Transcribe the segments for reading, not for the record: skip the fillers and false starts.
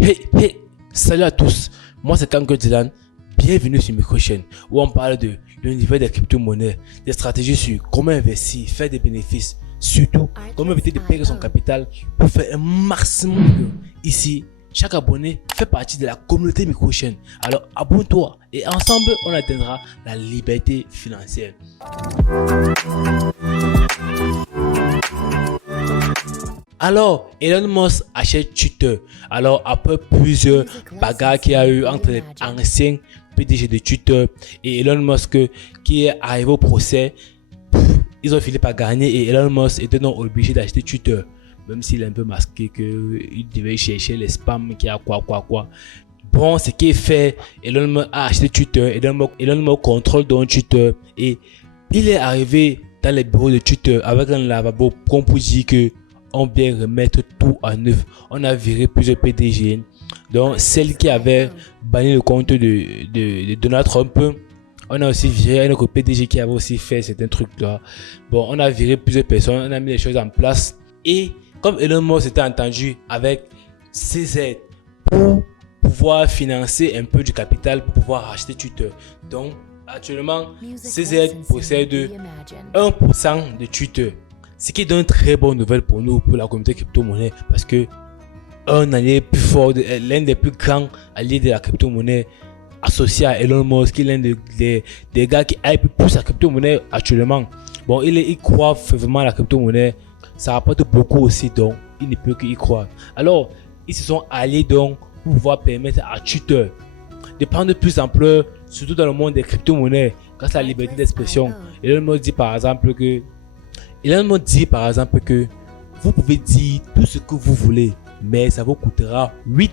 Hey, salut à tous, moi c'est Kanko Dylan, bienvenue sur Microchain où on parle de l'univers des crypto-monnaies, des stratégies sur comment investir, faire des bénéfices, surtout comment éviter de perdre son capital pour faire un maximum de gains. Ici, chaque abonné fait partie de la communauté Microchain, alors abonne-toi et ensemble on atteindra la liberté financière. Alors, Elon Musk achète Twitter. Alors, après plusieurs bagarres qu'il y a eu entre les anciens PDG de Twitter et Elon Musk qui est arrivé au procès, ils ont fini par gagner et Elon Musk était donc obligé d'acheter Twitter. Même s'il est un peu masqué qu'il devait chercher les spams qui a quoi. Bon, ce qui est fait, Elon Musk a acheté Twitter, Elon Musk contrôle donc Twitter et il est arrivé dans les bureaux de Twitter avec un lavabo pour dire que on vient remettre tout à neuf. On a viré plusieurs PDG. Donc, celle qui avait banni le compte de Donald Trump, on a aussi viré un autre PDG qui avait aussi fait certains trucs là. Bon, on a viré plusieurs personnes, on a mis les choses en place. Et comme Elon Musk s'était entendu avec CZ pour pouvoir financer un peu du capital pour pouvoir acheter Twitter. Donc, actuellement, CZ possède 1% de Twitter. Ce qui est une très bonne nouvelle pour nous, pour la communauté crypto-monnaie, parce que un allié plus fort, l'un des plus grands alliés de la crypto-monnaie associé à Elon Musk, qui est l'un des gars qui hype plus la crypto-monnaie actuellement. Bon, il croit fervement à la crypto-monnaie, ça rapporte beaucoup aussi, donc il ne peut qu'y croire. Alors, ils se sont alliés donc pour pouvoir permettre à Twitter de prendre plus d'ampleur, surtout dans le monde des crypto-monnaies, grâce à la liberté d'expression. Elon Musk dit par exemple que vous pouvez dire tout ce que vous voulez, mais ça vous coûtera $8.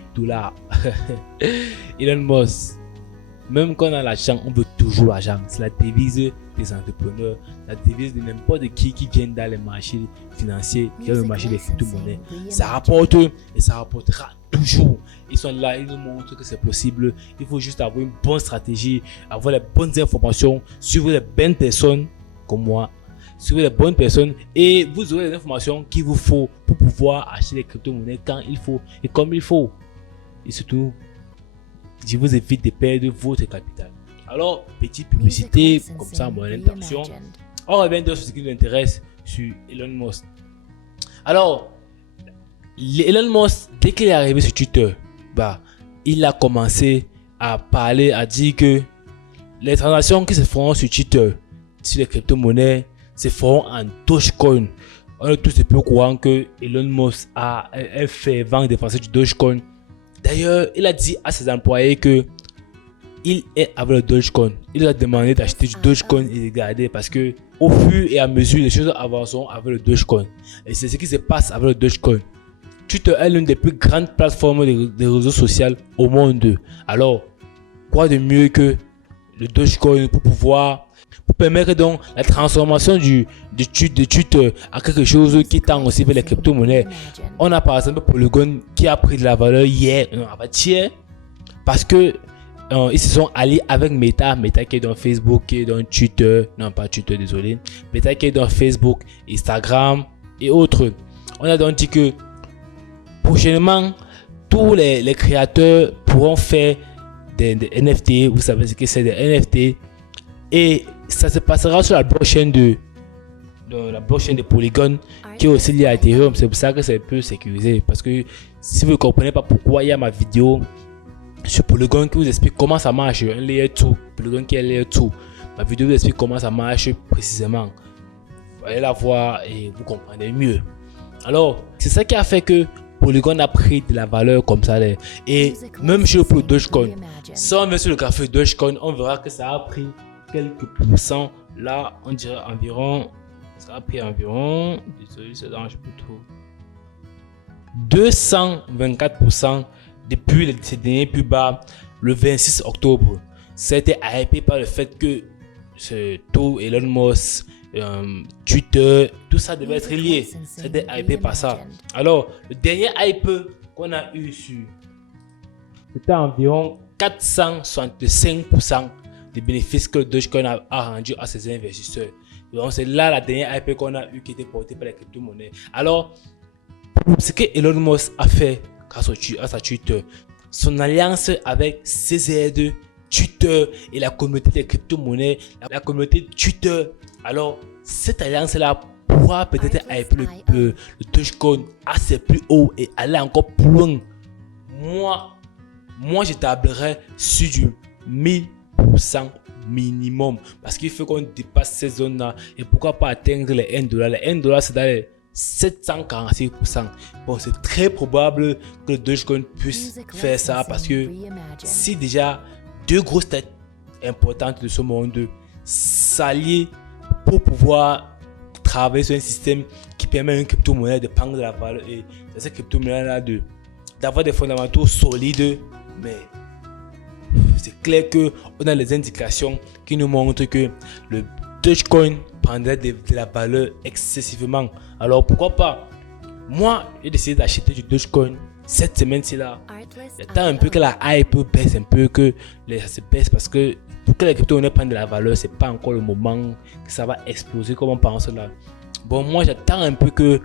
Elon Musk, même quand on a l'argent, on veut toujours l'argent. C'est la devise des entrepreneurs, la devise de n'importe qui vient dans les marchés financiers, qui est le marché des crypto-monnaies. Ça rapporte et ça rapportera toujours. Ils sont là, ils nous montrent que c'est possible. Il faut juste avoir une bonne stratégie, avoir les bonnes informations, suivre les bonnes personnes comme moi. Suivez les bonnes personnes et vous aurez les informations qu'il vous faut pour pouvoir acheter les crypto-monnaies quand il faut et comme il faut. Et surtout, je vous évite de perdre votre capital. Alors, petite publicité, comme ça, mon intention. On revient sur ce qui nous intéresse sur Elon Musk. Alors, Elon Musk, dès qu'il est arrivé sur Twitter, il a commencé à parler, à dire que les transactions qui se feront sur Twitter, sur les crypto-monnaies, se feront en Dogecoin. On est tous peu au courant que Elon Musk a un fervent défenseur du Dogecoin. D'ailleurs, il a dit à ses employés que il est avec le Dogecoin. Il leur a demandé d'acheter du Dogecoin et de garder parce que au fur et à mesure, les choses avanceront avec le Dogecoin. Et c'est ce qui se passe avec le Dogecoin. Twitter est l'une des plus grandes plateformes de réseaux sociaux au monde. Alors, quoi de mieux que le Dogecoin pour permettre donc la transformation de Twitter à quelque chose qui tend aussi vers les crypto-monnaies. On a par exemple Polygon qui a pris de la valeur hier parce que ils se sont alliés avec Meta qui est dans Facebook, qui est dans Twitter, Meta qui est dans Facebook, Instagram et autres. On a donc dit que prochainement tous les créateurs pourront faire des NFT. Vous savez ce que c'est des NFT et ça se passera sur la blockchain de Polygon qui est aussi liée à Ethereum. C'est pour ça que c'est un peu sécurisé, parce que si vous ne comprenez pas pourquoi, il y a ma vidéo sur Polygon qui vous explique comment ça marche, un layer 2, Polygon qui est layer 2. Ma vidéo vous explique comment ça marche précisément. Vous allez la voir et vous comprendrez mieux. Alors, c'est ça qui a fait que Polygon a pris de la valeur comme ça. Et même sur le Dogecoin, si on met sur le graphique Dogecoin, on verra que ça a pris quelques pourcents. Là, on dirait environ, ça a pris environ, désolé, c'est dans, je peux trop, 224% depuis ces derniers plus bas, le 26 octobre. Ça a été hypé par le fait que tout Elon Musk, Twitter, tout ça devait être lié. C'était hypé par ça. Alors, le dernier hype qu'on a eu c'était environ 465% des bénéfices que le Dogecoin a rendu à ses investisseurs. Donc, c'est là la dernière hype qu'on a eu qui était portée par les crypto-monnaies. Alors, ce que Elon Musk a fait grâce à sa Twitter. Son alliance avec CZ, Twitter et la communauté des crypto-monnaies, la communauté Twitter. Alors, cette alliance-là pourra peut-être hyper le Dogecoin assez plus haut et aller encore plus loin. Moi j'établirais sur du 1000% minimum parce qu'il faut qu'on dépasse ces zones-là. Et pourquoi pas atteindre les $1? Les $1, c'est dans les 746%. Bon, c'est très probable que le Dogecoin puisse faire ça parce que si déjà deux grosses têtes importantes de ce monde s'allient pour pouvoir travailler sur un système qui permet à une crypto-monnaie de prendre de la valeur et dans cette crypto-monnaie-là d'avoir des fondamentaux solides, mais c'est clair qu'on a les indications qui nous montrent que le Dogecoin prendrait de la valeur excessivement. Alors pourquoi pas? Moi, j'ai décidé d'acheter du Dogecoin cette semaine-ci là. J'attends un peu que la hype baisse un peu, que ça se baisse parce que pour que les crypto-monnaies prennent de la valeur, c'est pas encore le moment que ça va exploser comme on pense là. Bon, moi j'attends un peu que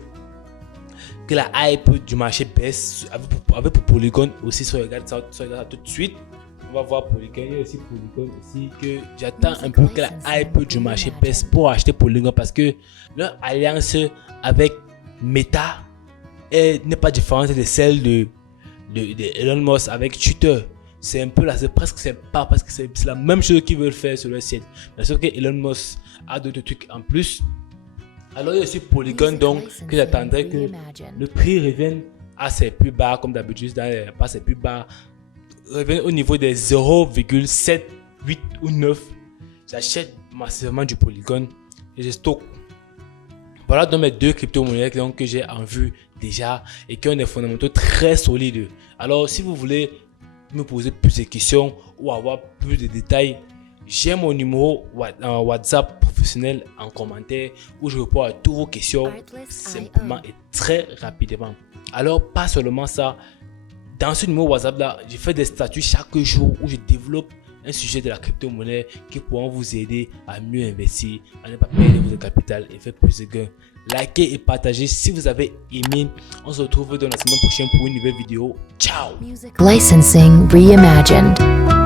la hype du marché baisse. Avec Polygon aussi, si on regarde ça tout de suite, on va voir Polygon. Il y a aussi Polygon aussi que j'attends un peu que la hype du marché baisse pour acheter Polygon parce que leur alliance avec Meta n'est pas différente de celle de Elon Musk avec Twitter. C'est un peu là, c'est la même chose qu'ils veulent faire sur leur site. Mais sauf que Elon Musk a d'autres trucs en plus. Alors il y a aussi Polygon donc que j'attendrai que le prix revienne à ses plus bas comme d'habitude, pas ses plus bas, revienne au niveau des 0,7, 8 ou 9. J'achète massivement du Polygon et je stocke. Voilà donc mes deux crypto-monnaies que j'ai en vue déjà et qui ont des fondamentaux très solides. Alors si vous voulez me poser plus de questions ou avoir plus de détails, j'ai mon numéro WhatsApp professionnel en commentaire où je réponds à toutes vos questions simplement et très rapidement. Alors pas seulement ça, dans ce numéro WhatsApp là, je fais des statuts chaque jour où je développe un sujet de la crypto-monnaie qui pourront vous aider à mieux investir, à ne pas perdre votre capital et faire plus de gains. Likez et partagez si vous avez aimé. On se retrouve dans la semaine prochaine pour une nouvelle vidéo. Ciao! Licensing reimagined.